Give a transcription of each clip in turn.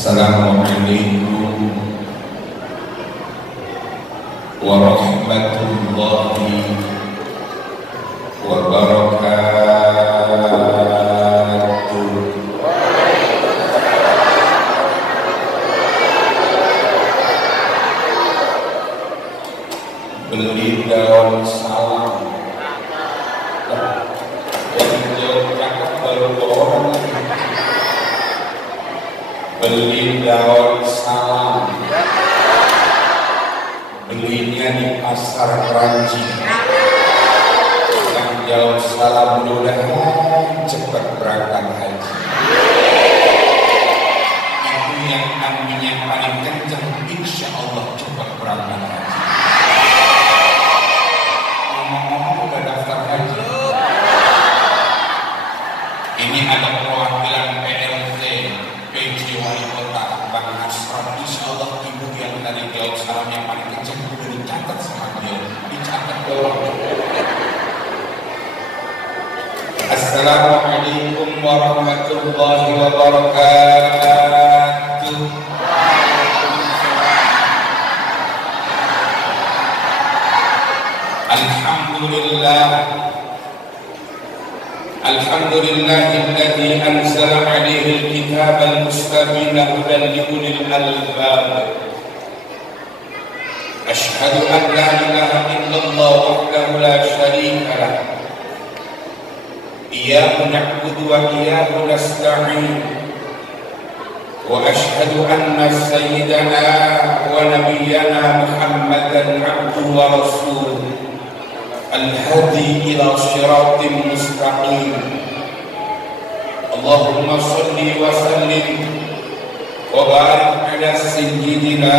Assalamualaikum warahmatullahi wabarakatuh. Beli daun salam yang jauh cakap baru orang. Beli daun salam, belinya di pasar Kranji. Yang daun salam mudah-mudahan cepat berangkat haji. Itu yang aminnya paling kencang, insya Allah cepat berangkat haji. Ngomong-ngomong udah daftar haji. Ini ada perwakilan PLT PJ Wali Kota Bang Nasrat. Insya Allah ibu yang tadi jawab salam yang paling kencang udah dicatat sama dia, dicatat doang. Assalamualaikum warahmatullahi wabarakatuh. Alhamdulillahilladzi anzala 'alaihi al-kitaba al-mustabina hudan li ulil albab. Asyhadu an la ilaha illallah wahdahu la syarika lah. Iyyahu na'budu wa iyyahu nasta'in. Wa asyhadu anna sayyidana wa nabiyyana Muhammadan 'abduhu wa rasuluhu al-hadi ila siratim mustaqim. Allahumma salli wa sallim wa barik ala sayyidina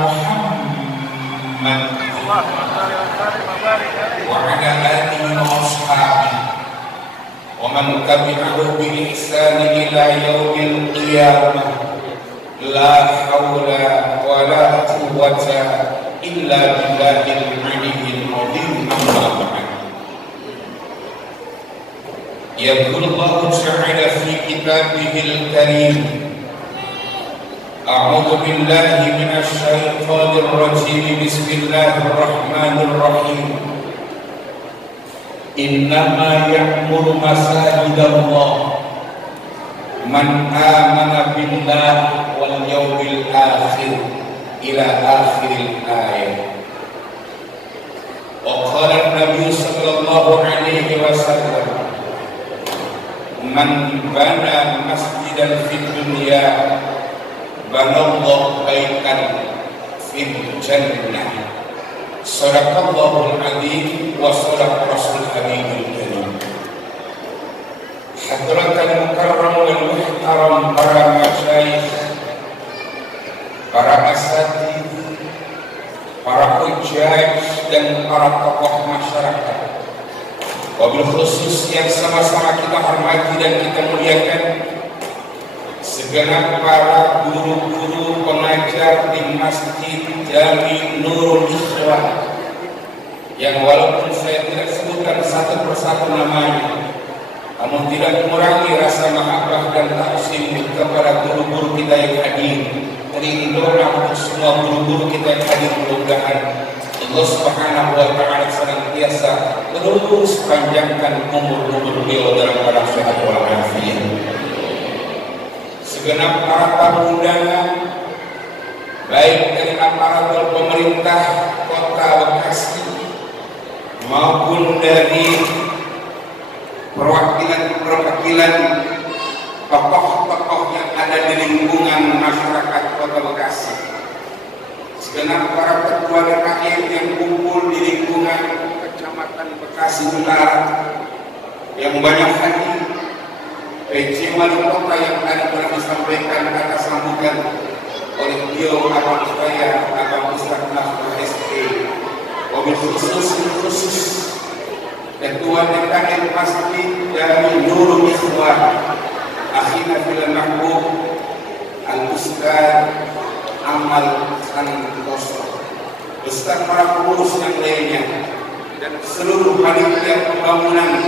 Muhammad wa ala alihi wa ashabihi wa man tabi'ahu bi ihsan ila yaumil qiyamah. La hawla wa la quwwata illa billahil aliyyil azim. Amma ba'd. Yaqulu Allah ta'ala fi kitabihil karim. A'udzu billahi minasy syaithanir rajim. Bismillahirrahmanirrahim. Innama ya'muru masajidallah man amana billahi wal yawmil akhir ila akhiril ayat. Wa qala an-nabiy sallallahu alaihi wasallam man bana masjidan fid dunya banallahu baitan fil jannah. Sadaqallahul azim wa sadaqa rasul habibul karim. Hadratul mukarram wal muhtaram, para masyayikh, para asatidz, para hujjaj dan para tokoh masyarakat, wabil khusus yang sama-sama kita hormati dan kita muliakan, segenap para guru-guru pengajar di Masjid Jami Nurul Ikhwan yang walaupun saya tidak sebutkan satu persatu namanya, namun tidak mengurangi rasa mahabbah dan takzim kepada guru-guru kita yang hadir. Dari doa untuk semua guru-guru kita yang hadir, mudah-mudahan Allah Subhanahu wa Ta'ala senantiasa terus panjangkan umur-umur beliau dalam keadaan sehat walafiat. Segenap para tamu undangan, baik dari aparatur pemerintah Kota Bekasi maupun dari perwakilan tokoh-tokoh yang ada di lingkungan masyarakat Kota Bekasi, segenap para ketua DKM yang kumpul di lingkungan Kecamatan Bekasi Utara yang banyak hadir, PJ Wali Kota yang tadi telah disampaikan kata sambutan oleh beliau Abang saya, Abang Ustaz Nafsu ST, mobil khusus Ketua DKM Masjid dari Nurul Ikhwan, akhirnya film mahbub Al-Ustaz Amal Santoso, beserta para pengurus yang lainnya dan seluruh panitia pembangunan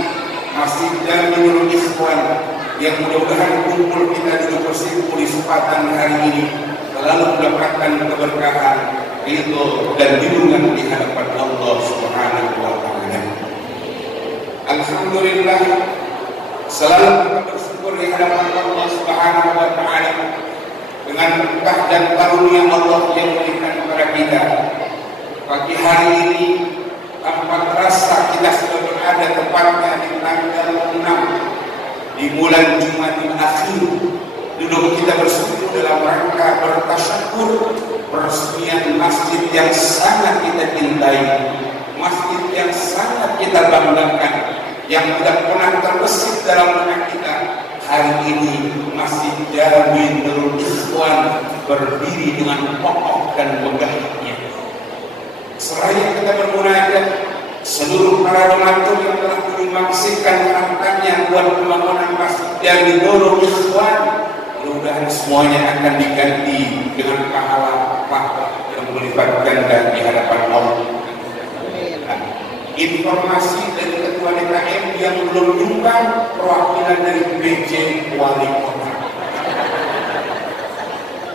Masjid dari Nurul Ikhwan yang mudah-mudahan kumpul kita di bersimpul di kesempatan hari ini selalu mendapatkan keberkahan, ridho dan lindungan di hadapan Allah Subhanahu wa Ta'ala. Alhamdulillah, selalu kita bersyukur di hadapan Allah Subhanahu wa Ta'ala dengan berkah dan karunia Allah yang memberikan kepada kita. Pagi hari ini tanpa terasa kita sudah berada tepatnya di tanggal 6 di bulan Jumadil Akhir. Duduk kita bersyukur dalam rangka bertasyakur peresmian masjid yang sangat kita cintai, masjid yang sangat kita banggakan, yang tidak pernah terbesit dalam benak kita. Hari ini Masjid Jami Nurul Ikhwan berdiri dengan kokoh dan megahnya. Seraya kita bermunajat, seluruh para donatur yang telah menyumbangsikan hartanya buat pembangunan Masjid Jami Nurul Ikhwan, mudah-mudahan semuanya akan diganti dengan pahala yang berlipat ganda di hadapan Allah. Informasi dari Ketua DKM yang belum nyumbang, perwakilan dari PJ Wali Kota.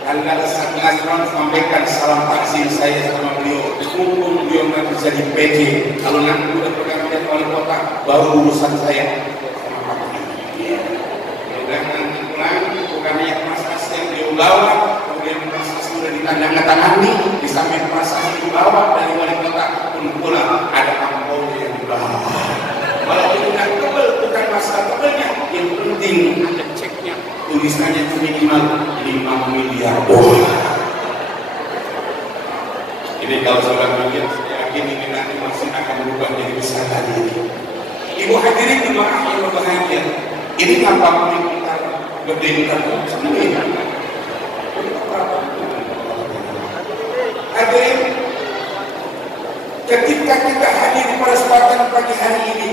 Anda segera sampaikan salam takzim saya sama beliau. Mumpung beliau nggak bisa di PJ, kalau nanti udah pergantian Wali Kota, baru urusan saya. Dan nanti pulang, bukan hanya prasasti yang beliau bawa, kemudian prasasti sudah ditandatangani, di samping prasasti dibawa dari Wali Kota pun pula ada amplopnya yang dibawa. Walaupun tidak tebal, bukan masalah tebelnya, yang penting ada ceknya, tulisannya minimal 5 miliar. Jadi kalau saudara melihat, saya yakin ini nanti masih akan berubah jadi besar lagi. Ibu hadirin jemaah yang berbahagia, ini ngapa kita berdirikan semua ini? Hadirin, ketika kita hadir pada kesempatan pagi hari ini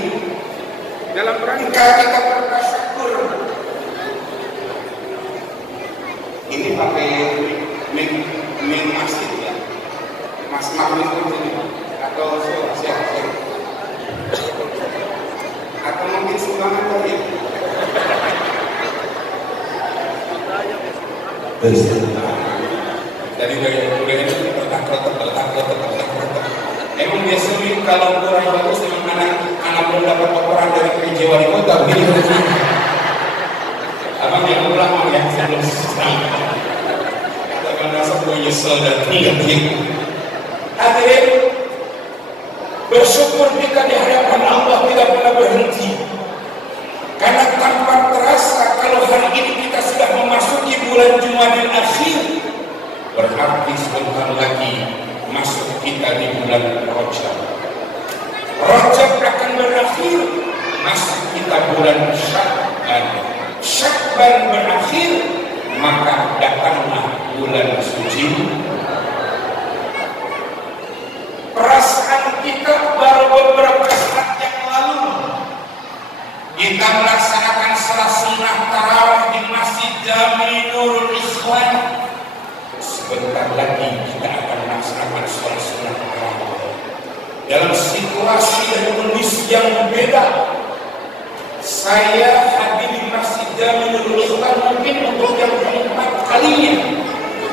dalam rangka kita bertasyukur, ini pakai min masjid ya, mas magnet ini atau siapa atau mungkin sumbangan tadi. Dari gaya itu emang biasanya kalau kurang bagus dengan anak mendapat laporan dari PJ Wali Kota begini. Abang yang ulama yang sebelum kita merasa menyesal dan tidak begitu. Hadirin, bersyukur kita di hadapan Allah tidak pernah berhenti. Karena tanpa terasa kalau hari ini kita sudah memasuki bulan Jumadil Akhir, berarti sebentar lagi masuk kita di bulan Rajab. Rajab akan berakhir, masuk kita bulan Sya'ban. Sya'ban berakhir, maka datanglah bulan suci. Perasaan kita baru beberapa saat yang lalu kita melaksanakan salat sunnah tarawih di Masjid Jami Nurul dalam situasi dan kondisi yang berbeda. Saya hadir di Masjid Jamiul Ikhwan mungkin untuk yang keempat kalinya.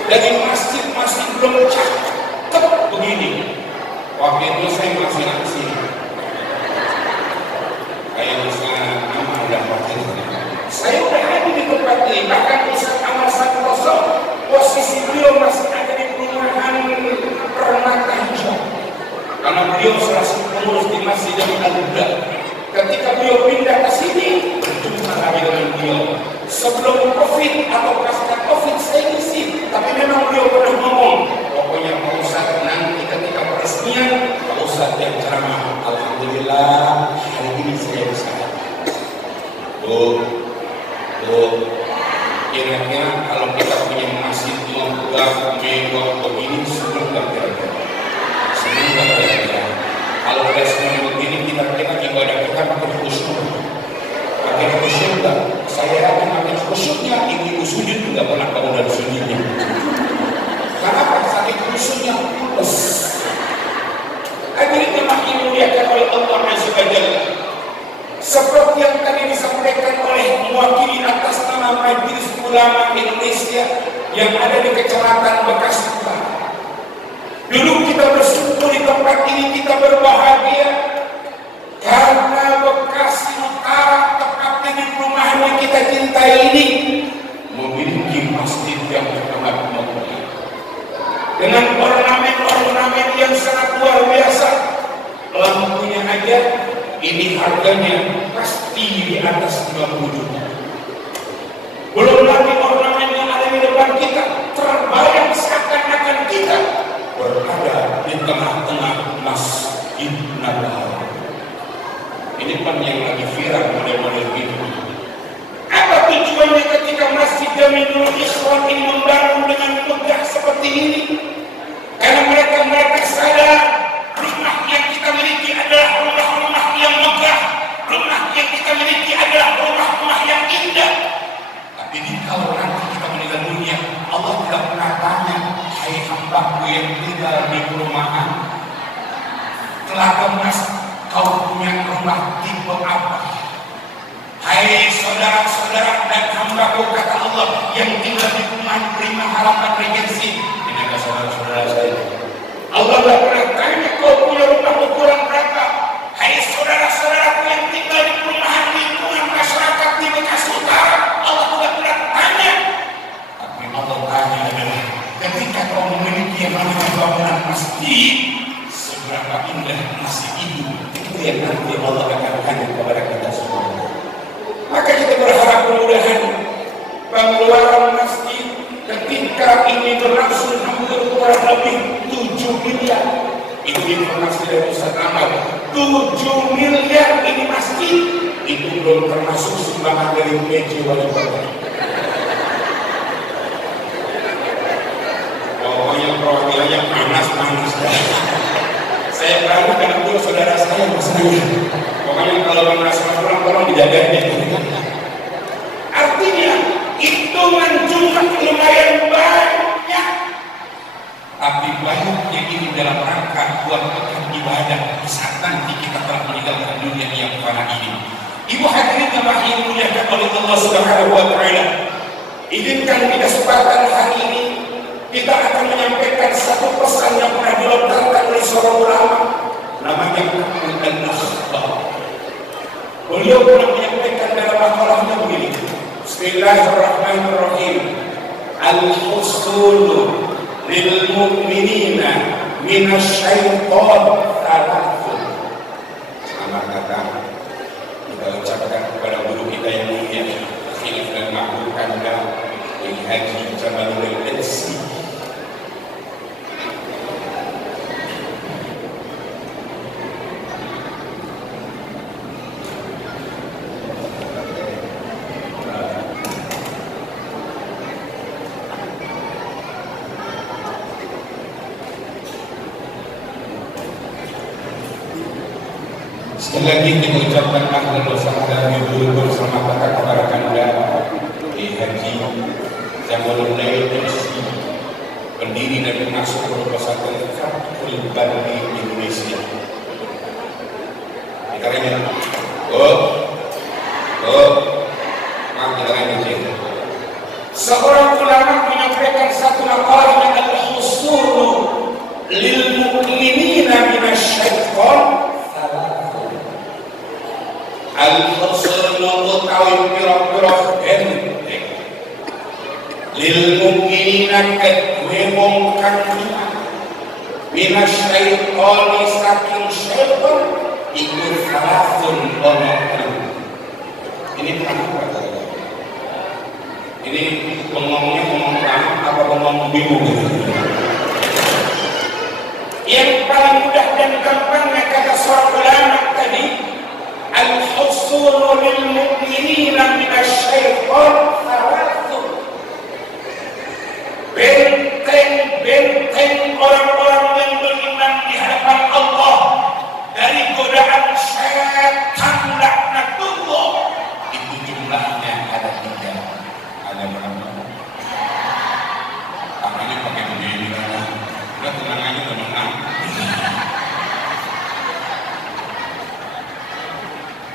Dari masjid-masjid belum cakep begini. Waktu itu saya masih aksi. Kayak misalnya nama udah wakil. Saya udah hadir di tempat ini. Bahkan Ustaz Amal Santoso posisi beliau masih ada di perumahan Permata Hijau. Karena beliau salah satu pengurus di Masjid Al-Huda. Ketika beliau pindah ke sini, berjumpa lagi dengan beliau. Sebelum Covid atau pasca Covid saya ngisi, tapi memang beliau pernah ngomong, pokoknya Pak Ustadz nanti ketika peresmian, Pak Ustadz yang ceramah. Alhamdulillah hari ini saya bisa. Kira-kira kalau kita punya masjid megah, mewah begini, senang nggak kira-kira? Senang nggak kira-kira? Kalau udah senang begini, kita ibadah kita pakai khusyuk. Pakai khusyuk nggak? Saya yakin pakai khusyuknya, ibu sujud nggak pernah kamu dari sujudnya. Kenapa? Sakit khusyuknya pulas. Hadirin yang dimuliakan oleh Allah Azza wa Jalla. Seperti yang tadi disampaikan oleh mewakili atas nama Majelis Ulama Indonesia yang ada di Kecamatan Bekasi Utara. Dulu kita bersyukur di tempat ini, kita berbahagia karena Bekasi Utara, tepatnya di perumahan yang kita cintai ini, memiliki masjid yang sangat mulia dengan ornamen-ornamen yang sangat luar biasa. Lampunya aja ini harganya pasti di atas 50 juta. Belum lagi ornamen yang ada di depan kita, terbayang seakan-akan kita berada di tengah-tengah Masjid Nabawi. Ini kan yang lagi viral model-model gitu. Apa tujuannya ketika Masjid Jamiul Ikhwan ini membangun dengan megah seperti ini? Karena mereka sadar rumah yang kita miliki adalah rumah-rumah yang megah, rumah yang kita miliki adalah rumah-rumah yang indah. Tapi kalau nanti kita meninggal dunia, Allah tidak pernah tanya, hai hambaku yang tinggal di perumahan, Telaga Mas, kau punya rumah tipe apa? Hai saudara-saudara dan hambaku, kata Allah, yang tinggal di perumahan Prima Harapan Regency. Ini ada saudara-saudara saya. Allah tidak pernah tanya kau punya rumah ukuran berapa. Hai saudara-saudaraku yang tinggal di perumahan lingkungan masyarakat di Bekasi Utara, Allah tidak pernah tanya. Tapi Allah tanya adalah ketika kau memiliki yang namanya bangunan masjid, seberapa indah masjid itu yang nanti Allah akan tanya kepada kita semua. Maka kita berharap mudah-mudahan pengeluaran masjid ketika ini berlangsung hampir kurang lebih 7 miliar. Itu informasi dari Ustaz Amal. 7 miliar ini masjid, itu belum termasuk sumbangan dari PJ Wali Kota. Pokoknya perwakilannya panas-panas. Saya berani karena itu saudara saya masalahnya. Pokoknya kalau merasa kurang tolong dijagain. Artinya hitungan jumlah lumayan banyak, tapi banyaknya ini dalam rangka buat ibadah saat nanti kita telah meninggalkan dunia yang fana ini. Ibu hadirin yang dimuliakan oleh Allah Subhanahu wa Ta'ala, izinkan di kesempatan hari ini kita akan menyampaikan satu pesan yang pernah dilontarkan oleh seorang ulama, namanya Al-Akhbar. Beliau pernah menyampaikan dalam makalahnya begini, Bismillahirrahmanirrahim, Al-Husnul lil mu'minina minasyaiton talaffuz. Selamat datang kita ucapkan kepada guru kita yang mulia, Khilaf dan Mahmud Kanda, Haji Jamalul Edsi. Sekali lagi kita ucapkan ahlan wa sahlan bersama kakak kepada Anda Haji Jamalul Edsi, pendiri dan pengasuh Pondok Pesantren Fathul Bari Indonesia. lil mu'minina minasyaiton al-husnul utawi pira-pira benteng lil mu'minina kedue wong kang iman minasyaiton saking syaiton iku salafun ono. Ini apa? Ini ngomongnya ngomong lama apa ngomong bingung? Yang paling mudah dan gampangnya kata seorang ulama tadi, al-husnul lil mu'minina minasyaiton salafun. Benteng orang-orang yang beriman di hadapan Allah dari godaan setan laknatullah itu jumlahnya ada 3. Ada berapa? Tangannya pakai begini kan? Udah tenang aja, tenang.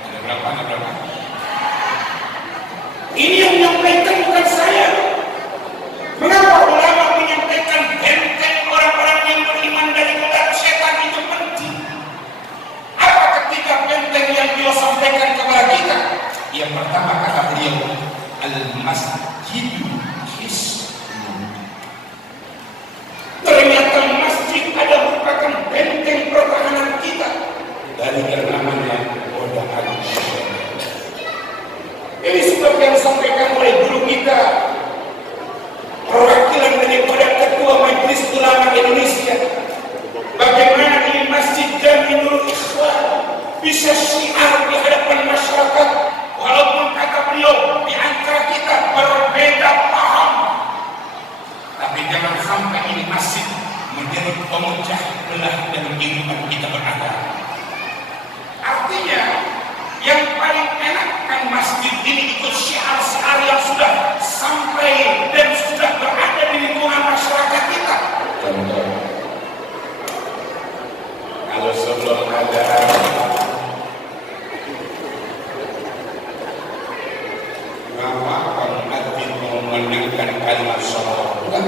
Ada berapa? Ada berapa? Ini yang menyampaikan bukan saya. Mengapa ulama menyampaikan benteng orang-orang yang beriman dari godaan setan itu penting? Apa ketika benteng yang beliau sampaikan kepada kita? Yang pertama kata beliau, al-masjid hisnun. Ternyata masjid ada merupakan benteng pertahanan kita dari yang namanya godaan syaitan. Ini seperti yang disampaikan oleh guru kita, perwakilan daripada Ketua Majelis Ulama Indonesia, bagaimana ini Masjid Jaminul Ikhwan bisa syiar di hadapan masyarakat, walaupun kata beliau di antara kita berbeda paham, tapi jangan sampai ini masjid menjadi pemecah belah dan kehidupan kita beragama. Artinya yang paling enak kan masjid ini ikut syiar-syiar yang sudah sampai dan sudah berada di lingkungan masyarakat kita. Contoh, kalau sebelum ada mendengarkan kalimat sholawat,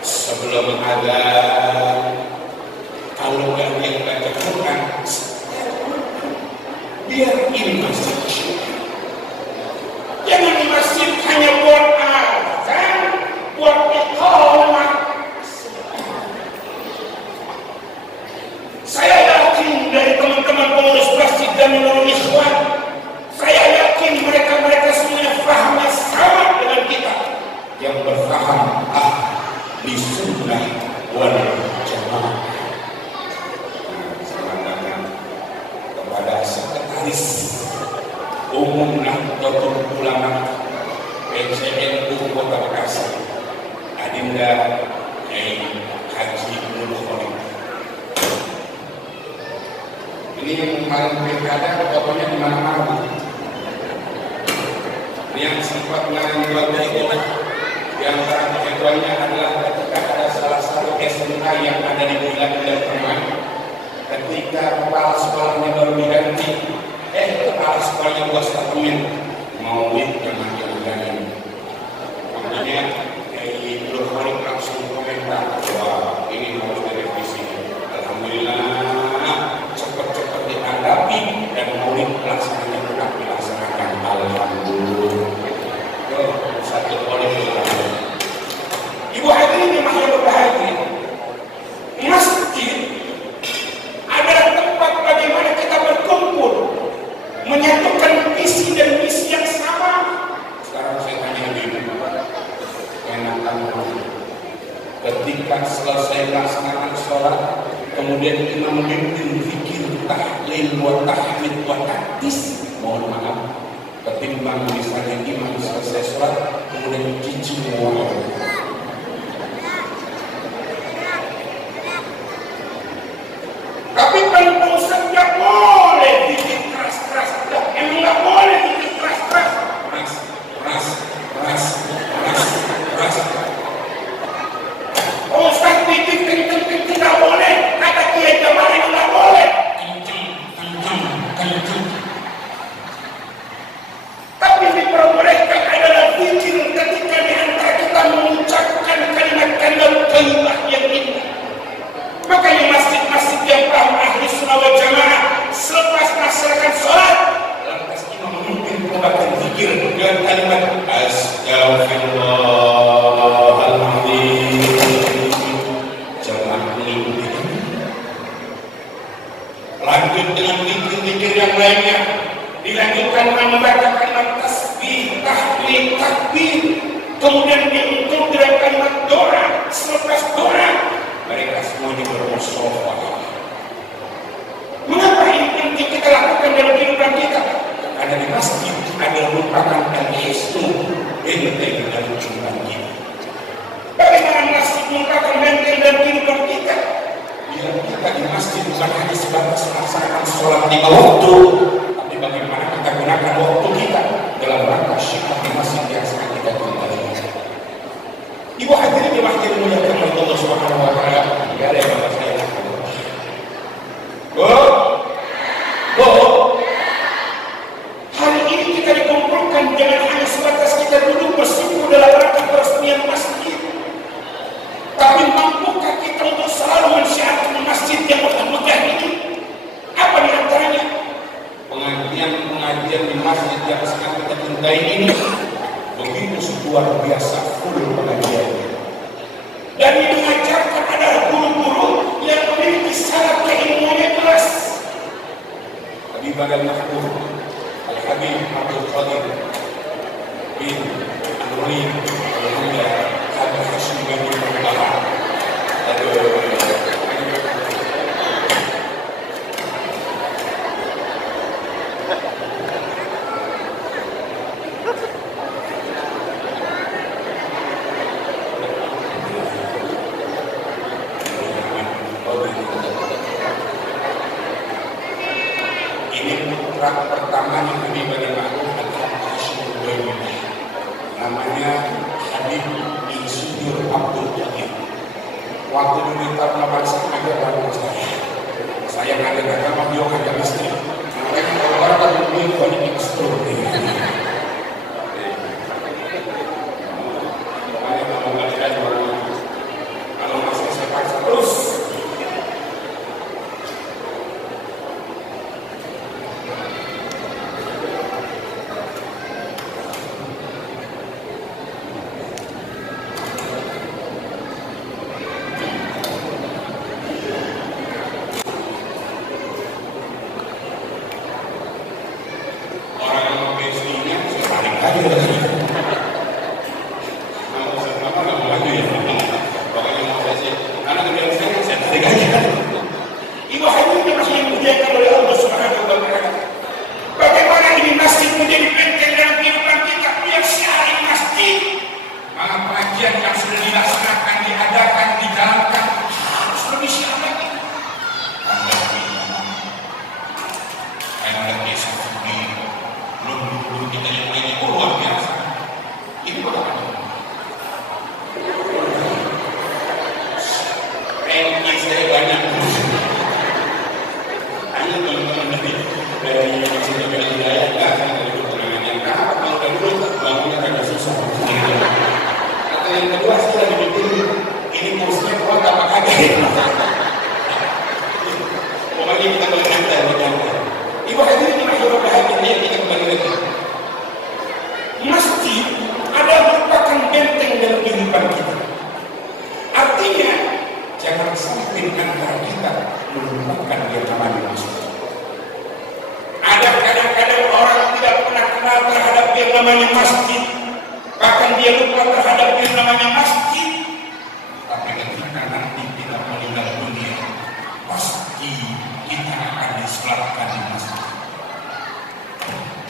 sebelum ada kalau nggak yang baca Quran, biar ini masjid. Jangan di masjid hanya buat azan, buat iqamah. Saya yakin dari teman-teman pengurus masjid dan Jaminul Ikhwan, saya yakin mereka semuanya fahamnya sama dengan kita yang berfaham ahli sunnah wal jamaah. Saya katakan kepada sekretaris umum Nahdlatul Ulama PCNU Kota Bekasi, Adinda Kiai Haji Nur Khalid. Ini yang kemarin pilkada pokoknya di mana-mana. Yang sempat mengambil itu di antara ketentuannya adalah ketika ada salah satu SMK yang ada di wilayah teman, ketika kepala sekolahnya baru diganti, kepala sekolahnya buat statement maulid yang diundangin. Makanya dari Nur Khalid langsung komentar, wah ini harus direvisi. Alhamdulillah cepat-cepat ditanggapi dan maulid pelaksananya tetap dilaksanakan. Alhamdulillah. Satu oleh Ibu hadirin yang maha berbahagia, masjid adalah tempat bagaimana kita berkumpul, menyatukan visi dan misi yang sama. Sekarang saya tanya dulu, enakan ketika selesai melaksanakan sholat, kemudian imam memimpin zikir, tahlil, wa tahmid, wa takbir, mohon maaf, ketimbang misalnya imam selesai sholat kemudian cici mual. Tapi kalau Ustaz nggak boleh zikir keras-keras, emang nggak boleh zikir keras-keras. Ras. Ustaz zikir kenceng nggak boleh, kata Kiai Jamal nggak boleh. Kenceng. Tapi diperbolehkan adalah zikir ketika di antara kita mengucapkan lima waktu, tapi bagaimana kita gunakan waktu kita dalam rangka syiar di masjid yang sangat kita cintai. Ibu hadirin yang dimuliakan oleh Allah Subhanahu wa taala, tidak ada yang bapak saya. Hari ini kita dikumpulkan jangan hanya sebatas kita duduk bersungguh dalam rangka peresmian masjid, tapi mampukah kita untuk selalu mensyiarkan masjid yang megah ini? Apa di antaranya? Pengajian di masjid yang sangat kita cintai ini begitu luar biasa full pengajiannya, dan yang mengajarkan adalah guru-guru yang memiliki syarat keilmuannya jelas. Habib al-Mahmud Al-Habib Abdul Qadir bin Nuri Al-Huda Habib Hashim bin Al-Bahar. Pertama yang Habib al-Mahmud Al-Hashim bin namanya Habib Insinyur Abdul Qadir. Waktu diminta pelamar saya baru saya ngadakan sama beliau ada istri. Mereka orang kan lebih banyak ekstra. Kalau masih saya paksa terus.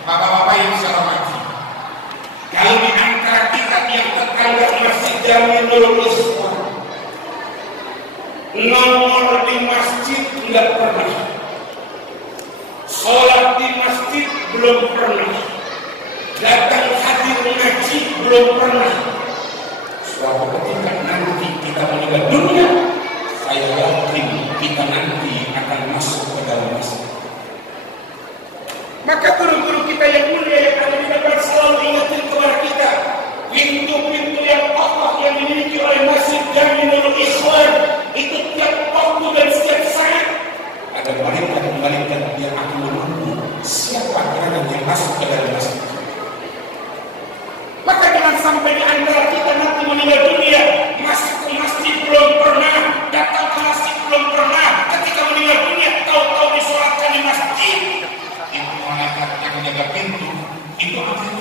Bapak-bapak yang saya hormati, kalau di antara kita yang tetangga masjid Jamiul Islam, nomor di masjid nggak pernah, sholat di masjid belum pernah, datang hadir ngaji belum pernah. Suatu ketika nanti kita meninggal dunia, saya yakin kita nanti akan masuk ke dalam masjid. Maka guru-guru kita yang mulia yang ada di depan selalu ingatkan kepada kita pintu-pintu yang kokoh yang dimiliki oleh Masjid Jamiul Islam itu tiap waktu dan setiap saat ada malaikat yang akan menunggu siapa orang yang masuk ke dalam masjid. Maka jangan sampai di antara kita nanti meninggal dunia masuk ke masjid belum pernah, datang ke masjid belum pernah, ketika meninggal dunia tahu-tahu disolatkan di masjid. Itu malaikat yang menjaga pintu itu apa yang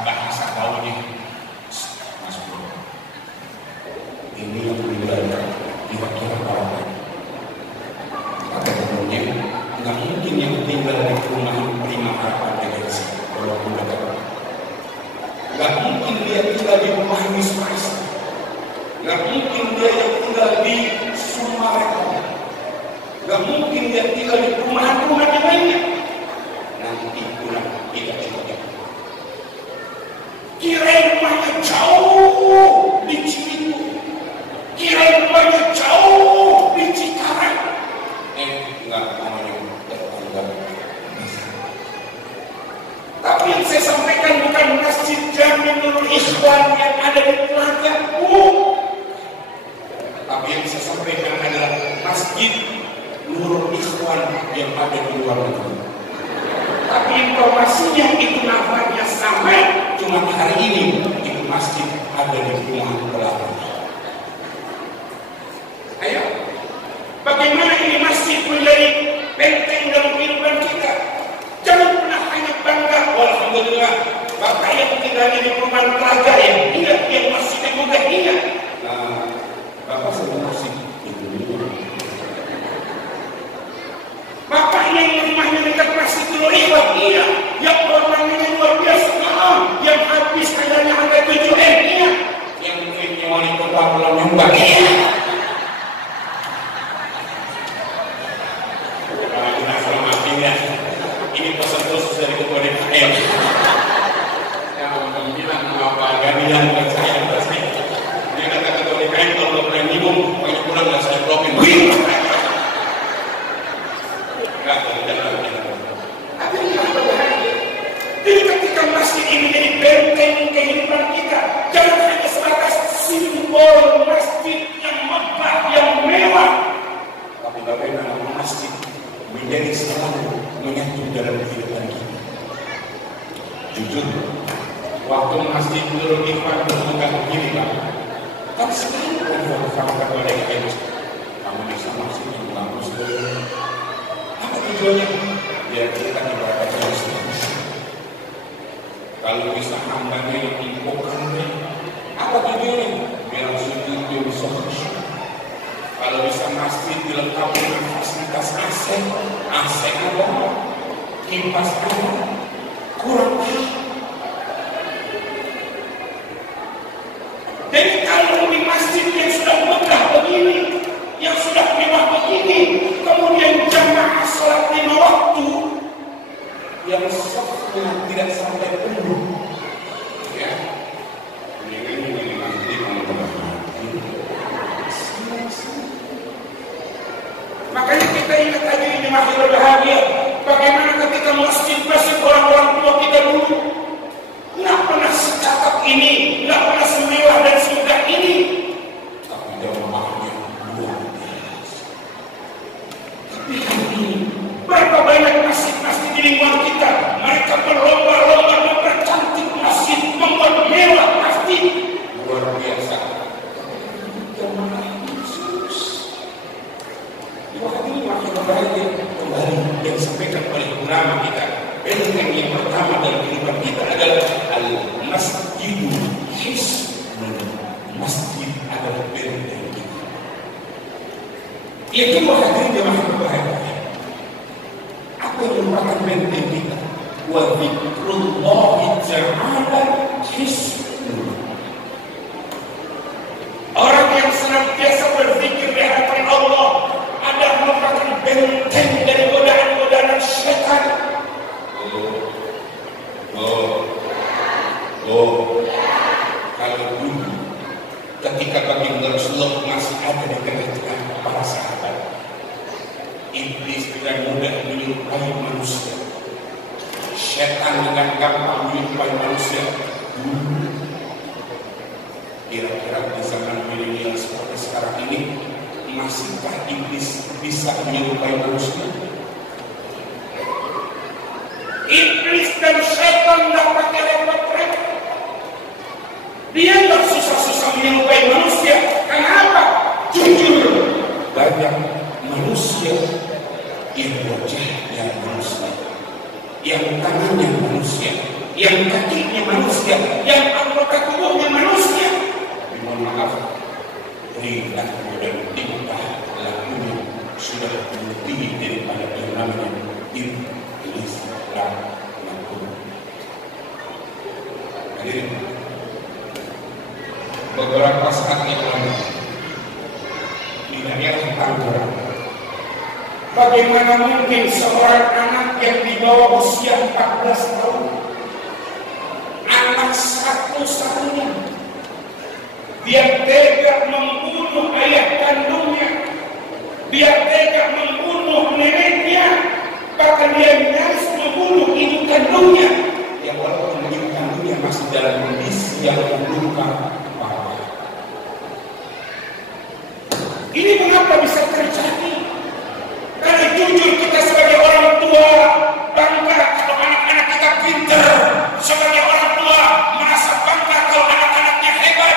bahasa baunya Mas Bro, ini yang meninggal di waktu apa? Kata kemudian nggak mungkin yang tinggal di rumah prima harapan delegasi walaupun dekat, nggak mungkin dia tinggal di rumah mismas, nggak mungkin dia yang tinggal di sama rekor. Gak mungkin dia tinggal di perumahan-perumahan yang lainnya. Nanti pulang tidak cukup. Kirain rumahnya jauh di Ciliwung, kirain rumahnya jauh di Cikarang. Enggak, namanya tetangga. Tapi yang saya sampaikan bukan Masjid Jami Nurul Ikhwan yang ada di Telaga, tapi yang saya sampaikan adalah Masjid Nurul Ikhwan yang ada di luar negeri. Tapi informasinya itu namanya sama, cuma hari ini itu masjid ada di rumah Kelapa. Ayo, bagaimana ini masjid menjadi benteng dalam kehidupan kita? Jangan pernah hanya bangga, alhamdulillah, Bapak yang tinggalnya di perumahan Telaga yang ingat, yang masjidnya juga ingat. Nah, Bapak sudah masjid itu. Bapak yang rumahnya dekat Masjid Nurul Ikhwan, iya. Yang orangnya luar biasa, yang habis kayaknya angka 7M, iya. Yang duitnya wali kota belum nyumbang, iya. Ini pesan khusus dari ketua DPR. Yang bilang apa gantian bukan saya. Dia kata ketua DPR kalau belum pernah minum, banyak pulang nggak saya blokin. Jadi ketika masjid ini jadi benteng kehidupan kita, jangan hanya sebatas simbol masjid yang megah, yang mewah, tapi bagaimana masjid menjadi selalu menyatu dalam kehidupan kita. Jujur, waktu masjid Nurul Ikhwan berbuka begini, Pak, kan selalu bersama oleh kita. Kamu bisa masjid yang bagus. Apa tujuannya? Biar kita ibadah terus. Kalau bisa hambanya yang dibukukan, apa tujuannya? Biar sujud dia bisa khusyuk. Kalau bisa masjid dilengkapi dengan fasilitas AC ada, kipas ada, kurang. Jadi kalau di masjid yang sudah megah begini, yang sudah mewah begini, kemudian jamaah sholat 5 waktu, yang safnya tidak sampai penuh, ya, ini nanti makanya kita ingat aja ini masih berbahagia. Bagaimana ketika masjid orang-orang tua kita dulu nggak pernah secakap ini, nggak pernah semewah dan semegah ini, tapi jamaahnya luar biasa. Tapi ini berapa banyak masjid-masjid di lingkungan kita, mereka berlomba-lomba mempercantik masjid, membuat mewah masjid, luar biasa. Jamaah Yesus, ini makin berbahagia kembali yang disampaikan oleh ulama kita. Benteng yang pertama dalam kehidupan kita adalah al-masjidul hisnun. Masjid adalah benteng kita. Itu hadirin jemaah berbahagia. Apa yang merupakan benteng kita? Wa dzikrullahi ta'ala hisnun. Orang yang senantiasa berzikir di hadapan Allah ada merupakan benteng dari godaan-godaan syaitan. Kalau dulu ketika baginda Rasulullah masih ada di tengah-tengah para sahabat, iblis dengan mudah menyerupai manusia, syaitan dengan gampang menyerupai manusia. Kira-kira di zaman milenial seperti sekarang ini, masihkah iblis bisa menyerupai manusia? Iblis dan syaitan tidak pakai repot-repot. Dia tidak susah-susah menyerupai manusia. Kenapa? Jujur, banyak manusia yang wajahnya manusia, yang tangannya manusia, yang kakinya manusia, yang anggota tubuhnya manusia. Tapi mohon maaf, perintah dan tingkah lakunya sudah melebihi daripada yang namanya iblis dan makhluk. Hadirin, beberapa saat yang lalu di daerah Tangerang. Bagaimana mungkin seorang anak yang di bawah usia 14 tahun, anak satu-satunya, dia tega membunuh ayah kandungnya, dia tega membunuh neneknya, bahkan dia nyaris membunuh ibu kandungnya, yang walaupun ibu kandungnya masih dalam kondisi yang luka parah. Ini mengapa bisa terjadi? Karena jujur kita sebagai orang tua bangga kalau anak-anak kita pintar, sebagai orang tua merasa bangga kalau anak-anaknya hebat.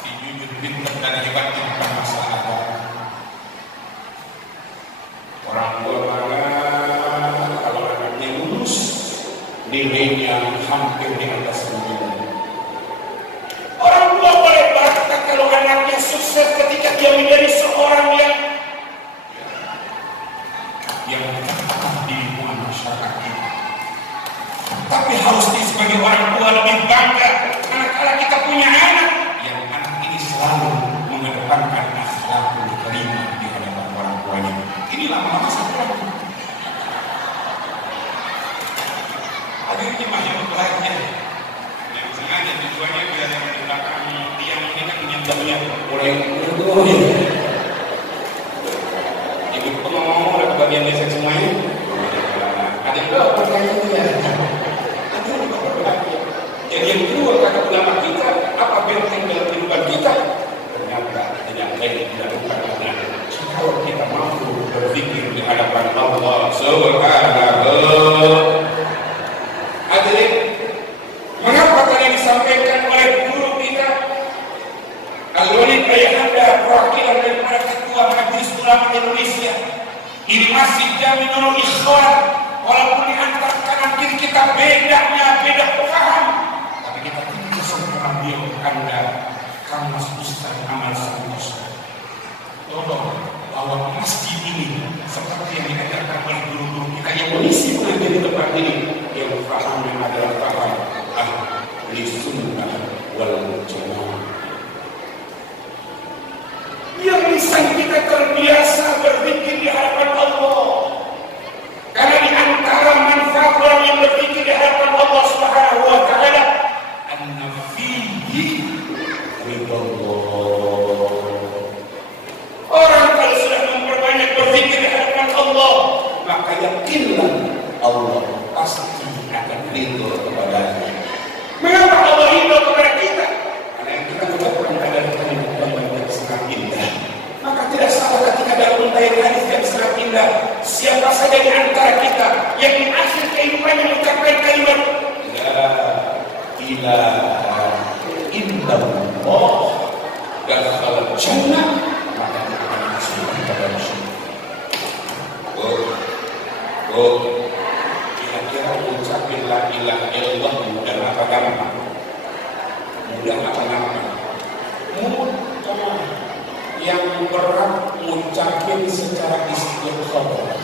Jujur pintar dan hebat itu bukan masalah. Orang tua malah kalau anaknya lulus nilainya hampir di atas 9. Orang tua boleh bangga kalau anaknya sukses ketika dia menjadi seorang yang di lingkungan masyarakat kita. Tapi harus sebagai orang tua lebih bangga manakala kita punya anak yang anak ini selalu mengedepankan akhlakul karimah di hadapan orang tuanya. Ini lama-lama satu lagi. Ada ini banyak belakangnya yang sengaja tujuannya biar yang di belakang tiang ini kan menyebabnya mulai ngomong oleh bagian desa semuanya. Ada yang tahu pertanyaannya. Ada yang tahu. Jadi yang kedua kata ulama kita, apa benteng dalam kehidupan kita? Ternyata tidak baik dilakukan karena kalau kita mampu berpikir di hadapan Allah Subhanahu. Hadirin, mengapa tadi disampaikan oleh guru kita Al-Walid Ayahanda, perwakilan daripada Ketua Majelis Ulama Indonesia? Ini masih jaminul ikhwan, walaupun di antara kanan kiri kita beda paham, tapi kita tidak sempurna dia Anda, kamu Ustaz Amal Santos. Tolong bawa masjid ini seperti yang diajarkan oleh guru-guru kita yang mengisi pengajian di tempat ini, yang pahamnya adalah paham ahli sunnah wal jamaah. Yang lisan kita terbiasa berpikir di hadapan Allah. Karena di antara manfaat orang yang berpikir di hadapan Allah Subhanahu wa taala, anna fihi ridallah. Orang kalau sudah memperbanyak berpikir di hadapan Allah, maka yakinlah Allah pasti akan ridho kepadanya. Mengapa Allah ridho kepada kita? Karena yang kita ucapkan adalah kalimat yang sangat indah. Maka tidak salah ketika dalam untayan hadis yang sangat indah, siapa saja di antara kita yang di akhir kehidupannya mengucapkan kalimat la ilaha illallah dakhala jannah, maka akan masuk ke dalam surga. Kira-kira mengucapkan la ilaha illallah mudah apa gampang? Mudah apa gampang? Yang berat mengucapkan secara istighfar.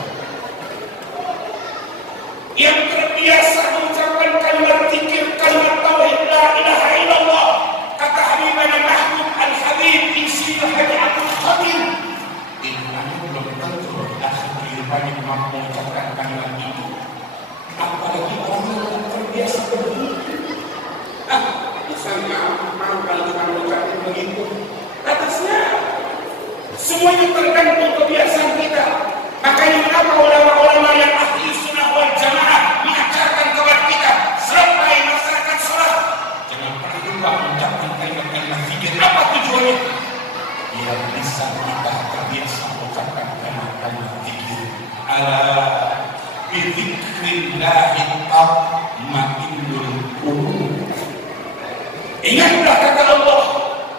Yang terbiasa mengucapkan kalimat zikir, kalimat tauhid la ilaha illallah, kata Habibana Mahmud Al-Habib isi Haji Abdul Khadir, ini belum tentu akhir kehidupannya mampu mengucapkan kalimat itu. Apalagi orang yang terbiasa berzikir. Misalnya kalau kita mengucapkan begitu, atasnya semuanya tergantung kebiasaan kita. Makanya mengapa ulama-ulama yang ahli sunnah wal jamaah mengajarkan kepada kita selepas melaksanakan sholat jangan pernah lupa mengucapkan kalimat-kalimat zikir. Apa tujuannya? Biar bisa kita terbiasa mengucapkan kalimat-kalimat zikir. Ala bidzikrillahi tatma'innul qulub. Ingatlah kata Allah,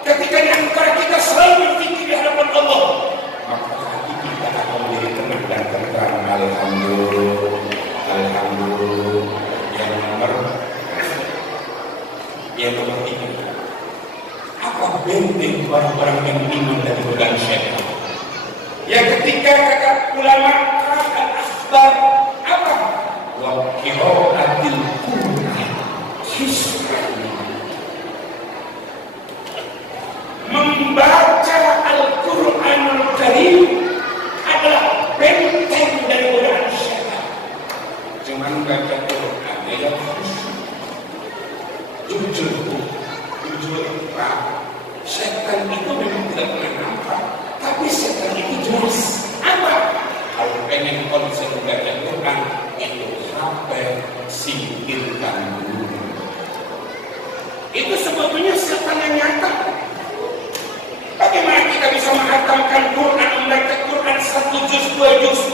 ketika di antara kita selalu berpikir di hadapan Allah, maka hati kita akan menjadi tenang dan tentram. Alhamdulillah. Yang nomor 3, apa benteng orang-orang yang iman dari godaan syaitan? Yang ketiga kata ulama al-akhbar, apa? Wa qira'atil Qur'an hisran, membaca Al-Quranul Karim Pak, setan itu memang tidak pernah nampak, tapi setan itu jelas. Apa? Kalau pengen konsep baca Quran itu HP singkirkan dulu. Itu sebetulnya setan yang nyata. Bagaimana kita bisa menghatamkan Quran, membaca Quran 1 juz, 2 juz,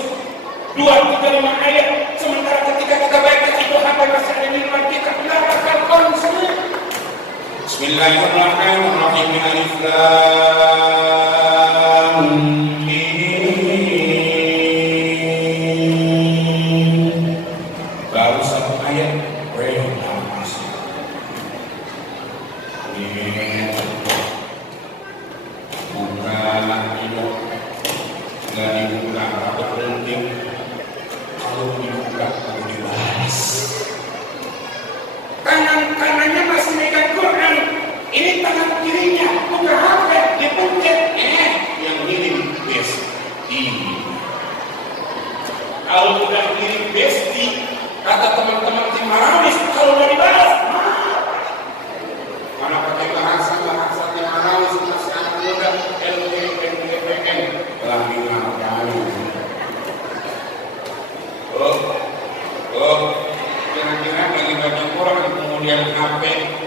2, 3, 5 ayat, sementara ketika kita baca itu HP masih ada di depan kita. Kenapa kan konsep? Bismillahirrahmanirrahim. Alif Lam Mim. Baru satu ayat, buka itu nggak dibuka atau penting, kalau dibuka kalau dibahas. Tangan kanannya masih megang Quran, ini tangan kirinya buka HP dipencet, yang ini besti. Kalau udah kirim besti, kata teman-teman tim Marawis, kalau udah dibalas, mana pakai bahasa tim Marawis masih anak muda, LPN lagi ngapain? Kira-kira lagi baca Quran, kemudian HP,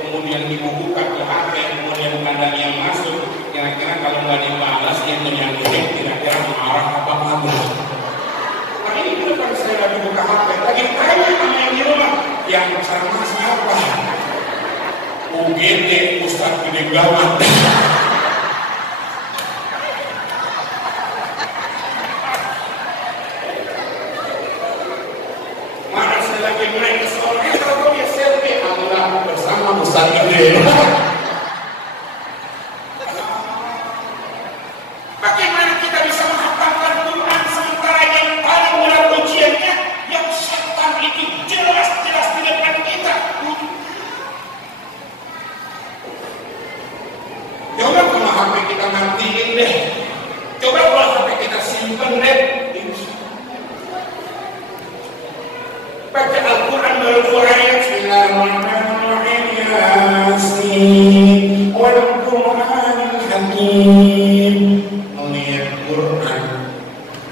kemudian dibuka ke HP, kemudian kadang yang masuk, kira-kira kalau nggak dibalas itu yang kirim, kira-kira marah apa marah? Nah ini dulu kan saya lagi buka HP, lagi tanya sama yang di rumah, yang sama siapa? UGD Ustadz Gede Gawat. Mana saya lagi naik ke sekolah, kalau dia selfie, alhamdulillah bersama Ustadz Gede. Bagaimana kita bisa menghafalkan Quran sementara yang paling berat ujiannya, yang setan itu jelas-jelas di depan kita. Coba kalau HP kita matiin deh, coba kalau HP kita simpen deh. Baca Al-Quran baru 2 ayat. Bismillahirrahmanirrahim. Yasin wal Qur'anil Hakim. Melihat Quran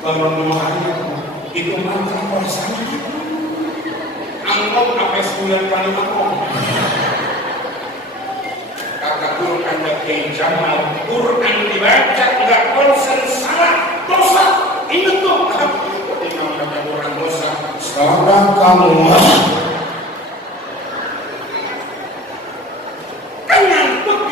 baru 2 ayat itu maka rasanya angkot sampai 9 kali angkot. Kata Quran dari Jamal, Quran dibaca nggak konsen salah dosa. Ingat tuh, ketika membaca Quran dosa, salah kamu. Kan ngantuk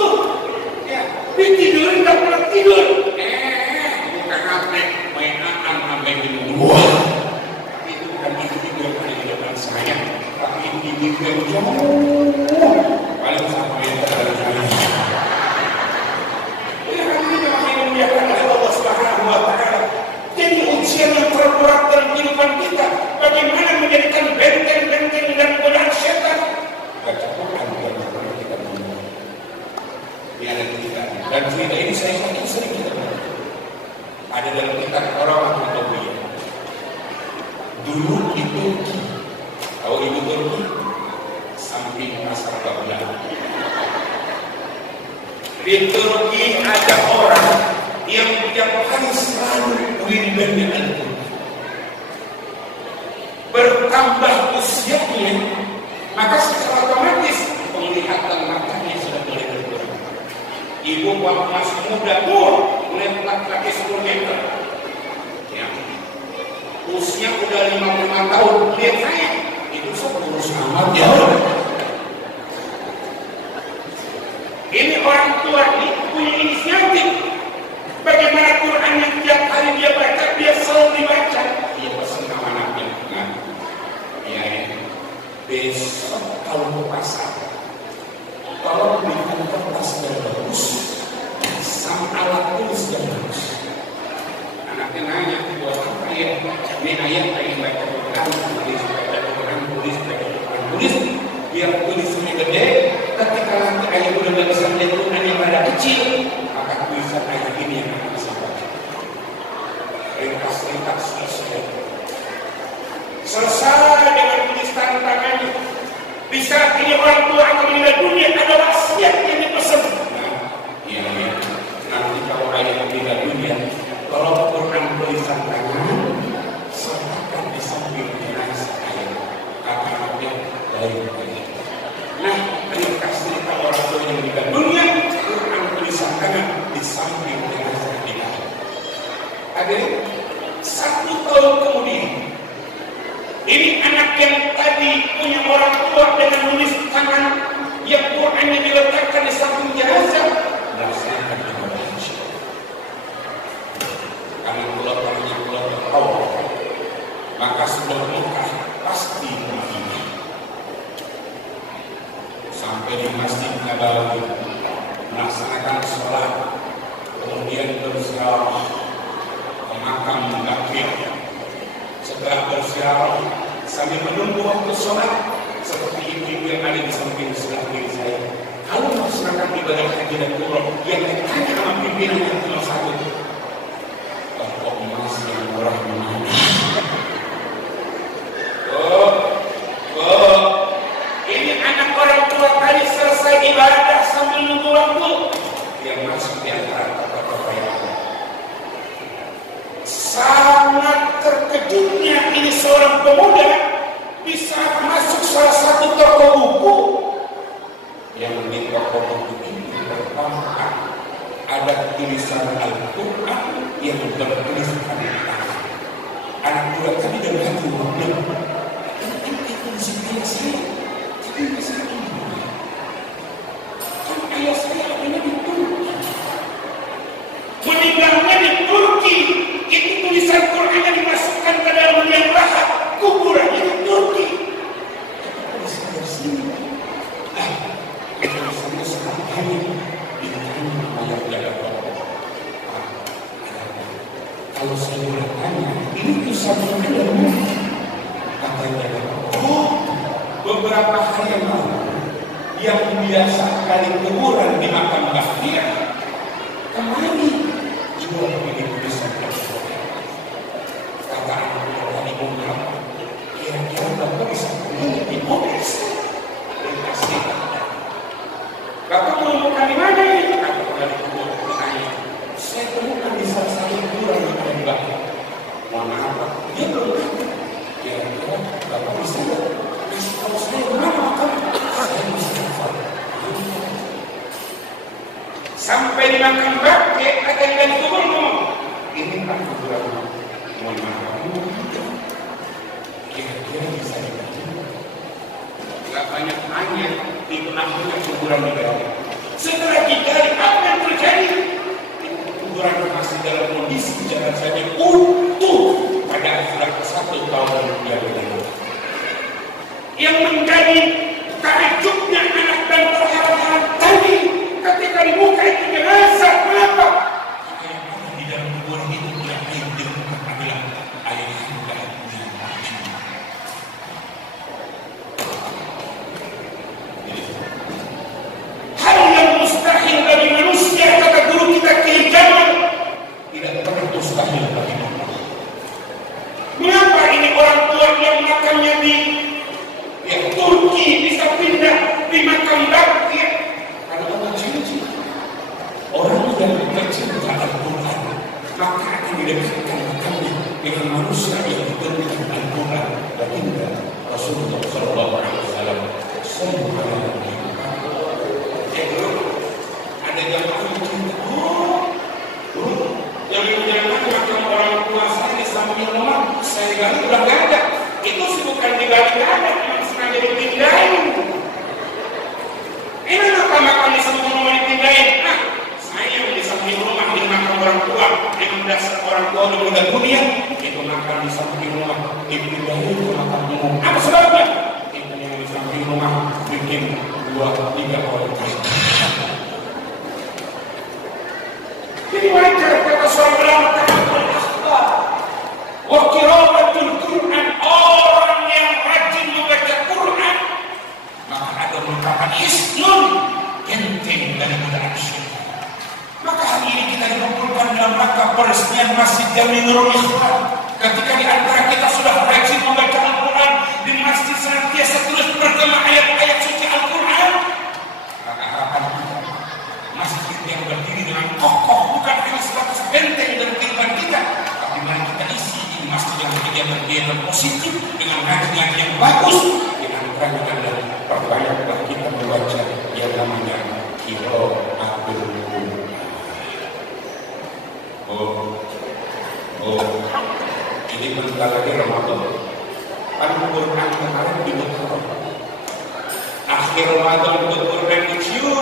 tuh, ya, ditidurin nggak pernah tidur. Bukan HP, mainan sampai di luar. Itu bukan tidur di depan saya, tapi tidur jauh. Paling sampai dari saya. Ini kan ini memang dimuliakan oleh Allah Subhanahu wa Ta'ala. Jadi ujian yang terberat dalam kehidupan kita, bagaimana menjadikan benteng-benteng dan godaan setan. Baca Quran bagaimana kita memulai. Ini ada cerita. Dan cerita ini saya sering kita baca. Ada dalam kitab Orang Tawiyah. Dulu di Turki, tahu ibu Turki? Samping pasar Babla. Di Turki ada orang yang tiap hari selalu wiridannya Al-Quran. Bertambah usianya, maka secara otomatis penglihatan matanya sudah mulai berkurang. Ibu waktu masih muda, melihat laki-laki 10 meter. Ya. Usia udah 55 tahun, lihat saya, itu sekurus amat ya. Ini orang tua ini punya inisiatif. Bagaimana Quran yang tiap hari dia baca, dia selalu dibaca. Dia pesan sama anaknya, kan? Ya, besok kalau ke pasar, tolong belikan kertas yang bagus, sama alat tulis yang bagus. Anaknya nanya, buat apa ya? Ini ayat pengen baca Quran, tulis, biar tulisnya gede. Ketika nanti ayat udah nggak bisa lihat Quran yang rada kecil, maka tulisan ayat ini yang akan bisa baca. Ringkas selesai dengan tulis tantangannya. Di saat ini orang tua akan meninggal dunia, ada wasiat yang dipesan punya orang tua dengan menulis tangan yang Qurannya diletakkan di samping jenazah, laksanakan ibadah haji. Karena pulau tahu, maka sebelum Mekah pasti Madinah. Sampai di Masjid Nabawi melaksanakan sholat, kemudian berziarah ke makam Baqi'. Setelah berziarah sambil menunggu waktu sholat, seperti ibu-ibu yang ada di samping sebelah kiri saya, kalau melaksanakan ibadah haji dan umrah yang ditanya sama pimpinan yang cuma satu, kok emas yang murah di mana? Ini anak orang tua tadi selesai ibadah sambil nunggu waktu, yang masuk di antara kata-kata yang ada. Sangat terkejutnya ini seorang pemuda bisa masuk salah satu toko buku yang di toko buku ini pertama ada tulisan Al-Quran yang bertuliskan tangan. Anak muda tadi dan hati mobil ini tulisan ayah saya, tapi saya ini kan ayah saya adanya di Turki, meninggalnya di Turki. Itu tulisan Qurannya dimasukkan ke dalam liang lahat kuburannya di Turki. Tapi saya di sini, tulisannya sangat banyak. Ditanya ayah jaga bapak. Kalau saya boleh tanya, ini tulisannya dari mana? Kata jaga bapak. Beberapa hari yang lalu, yang biasa kali kuburan di makam Baqi' kembali jual ini tulisan tersebut. Kata anak tadi bongkar, kira-kira bapak bisa kembali di mobil terima kasih. Bapak menemukan di mana ini? Kata kembali kubur, tanya. Saya temukan di salah satu kuburan di makam Baqi'. Mohon maaf Pak, dia belum tahu. Kira-kira bapak bisa kasih tahu saya di mana makam? Saya bisa tahu. Sampai di makam Baqi', ada yang dari kubur ngomong, ini Pak kuburan. Mohon maaf, kira-kira bisa dibantu? Gak banyak tanya, di benaknya kuburan digali. Setelah digali, apa yang terjadi? Kuburan masih dalam kondisi jalan saja utuh pada sudah ke-1 tahun yang lalu. Yang menjadi takjubnya anak dan terharu-haru tadi ketika dibuka itu jenazah, kenapa? Karena yang ada di dalam kuburan itu tidak air dibuka adalah air hamba yang mati. Hal yang mustahil bagi manusia, kata guru kita Kiai Jamal, tidak pernah mustahil bagi Allah. Mengapa ini orang tua yang makamnya di Turki bisa pindah di makam Baqi'? Karena Allah janji orang yang mencinta Al-Quran maka akan didekatkan makamnya dengan manusia yang diberikan Al-Quran. Baginda Rasulullah SAW Sallallahu Alaihi Wasallam. Ada jamaah yang cerita, jangan-jangan makam orang tua saya di samping rumah saya gali udah gak ada. Itu sih bukan digali gak ada, memang sengaja dipindahin. Ini kenapa makam di samping rumah dipindahin? Nah, saya di samping rumah di makam orang tua yang dasar orang tua udah meninggal dunia, itu makam di samping rumah dipindahin ke makam umum. Apa sebabnya? Itu yang di samping rumah bikin 2-3 orang. Jadi wajar kata seorang ulama ta'abbul akhbar wa qira'atul Qur'an, orang yang rajin membaca Quran maka ada merupakan hisnun, benteng dari godaan syaitan. Maka hari ini kita dikumpulkan dalam rangka peresmian Masjid Jami Nurul Ikhwan. Ketika di antara kita sudah rajin membaca Al-Quran di masjid senantiasa terus bergema ayat-ayat suci Al-Quran, maka harapan kita masjid yang berdiri dengan kokoh bukan hanya sebatas benteng dari kehidupan kita, tapi mari kita isi ini masjid yang kegiatan-kegiatan positif dengan ngaji-ngaji yang bagus, dengan antaranya adalah perbanyaklah kita membaca yang namanya qiraatul Quran. Ini bentar lagi Ramadan. Quran kemarin di Muharram. Akhir Ramadan Quran dicium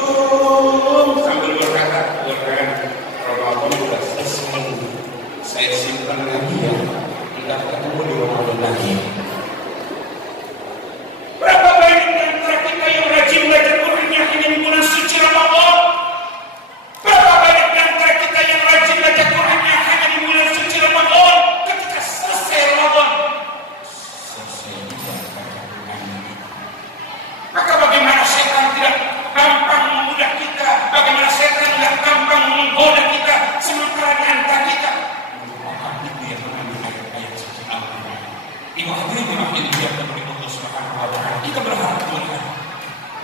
sambil berkata, Quran Ramadan sudah selesai, saya simpan lagi ya, tidak ketemu di Ramadan lagi. Berapa banyak di antara kita yang rajin baca Qurannya hanya di bulan suci Ramadan? Berapa banyak di antara kita yang rajin baca Qurannya hanya di bulan suci Ramadan? Ketika selesai Ramadan, maka bagaimana setan tidak gampang menggoda kita, bagaimana setan tidak gampang menggoda kita, sementara di antara kita merupakan itu yang mengambil ayat-ayat suci Al-Quran. Ibu hadirin yang dimuliakan oleh Allah Subhanahu wa Ta'ala, kita berharap Tuhan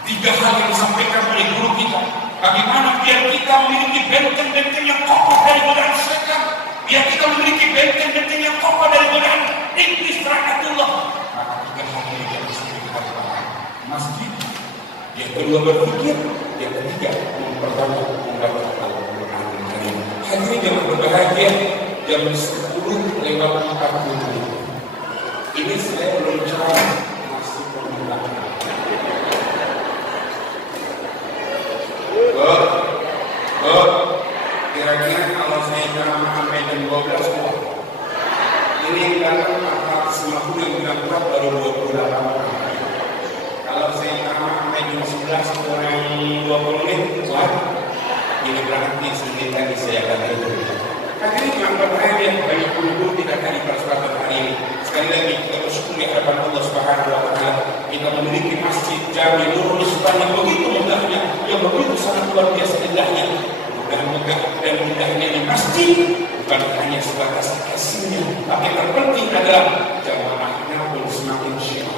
3 hal yang disampaikan oleh guru kita. Bagaimana biar kita memiliki benteng-benteng yang kokoh dari godaan setan, biar kita memiliki benteng-benteng yang kokoh dari godaan iblis laknatullah. Maka 3 hal ini yang disampaikan masjid, yang kedua berpikir, yang ketiga memperbanyak membaca Al-Quran. Hadirin yang berbahagia, jam 10:40 ini saya belum cair masih pembukaan. Kira-kira kalau saya ceramah sampai jam 12 ini datang 450 yang bilang kuat baru 28 orang. Kalau saya ceramah sampai jam 11 kurang 20 menit kuat, ini berarti sedikit tadi saya kata itu. Hadirin yang berbahagia, banyak guru tidak tadi persoalan hari ini. Sekali lagi kita bersyukur di hadapan Allah Subhanahu wa Ta'ala, kita memiliki masjid Jami Nurul Islam yang begitu mudahnya, yang begitu sangat luar biasa indahnya. Dan megah dan mudahnya di masjid bukan hanya sebatas hasilnya, tapi terpenting adalah jamaahnya pun semakin syiar.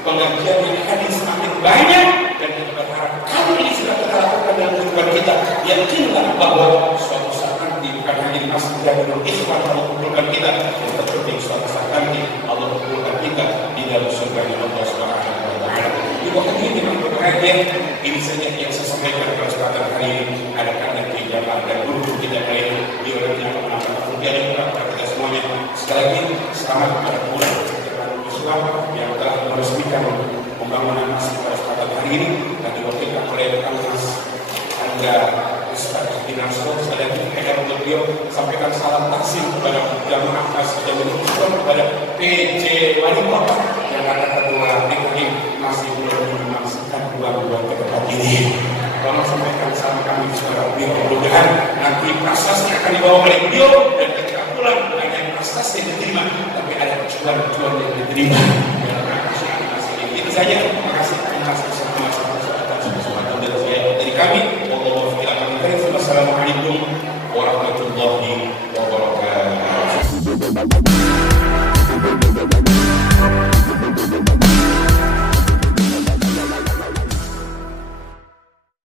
Pengajian yang hadir semakin banyak, dan kita berharap kalau ini sudah kita lakukan dalam kehidupan kita, yakinlah bahwa suatu saat nanti bukan hanya di masjid Jamiul Ikhwan Allah kumpulkan kita, yang terpenting suatu saat nanti Allah kumpulkan kita di dalam surga Allah Subhanahu wa Ta'ala. Ibu hadirin yang berbahagia, ini saja yang saya sampaikan pada kesempatan hari ini. Ada karena jamaah dan guru kita lain di orang yang kepada kita semuanya. Sekali lagi selamat kepada bulan Islam yang telah meresmikan pembangunan masjid pada kesempatan hari ini dan diwakilkan oleh Mas Anda Ustaz Dinarso. Sekali lagi saya untuk beliau sampaikan salam taksim kepada jamaah masjid Jamiul Islam, kepada PJ Wali Kota yang ada ketua DKI masih belum memastikan uang-uang ke tempat ini. Tolong sampaikan salam kami kepada beliau. Mudah-mudahan nanti prasasti akan dibawa oleh beliau dan ketika pulang bukan hanya prasasti yang diterima, tapi ada cuan-cuan yang diterima. Itu saja. Terima kasih atas kesempatan dari kami.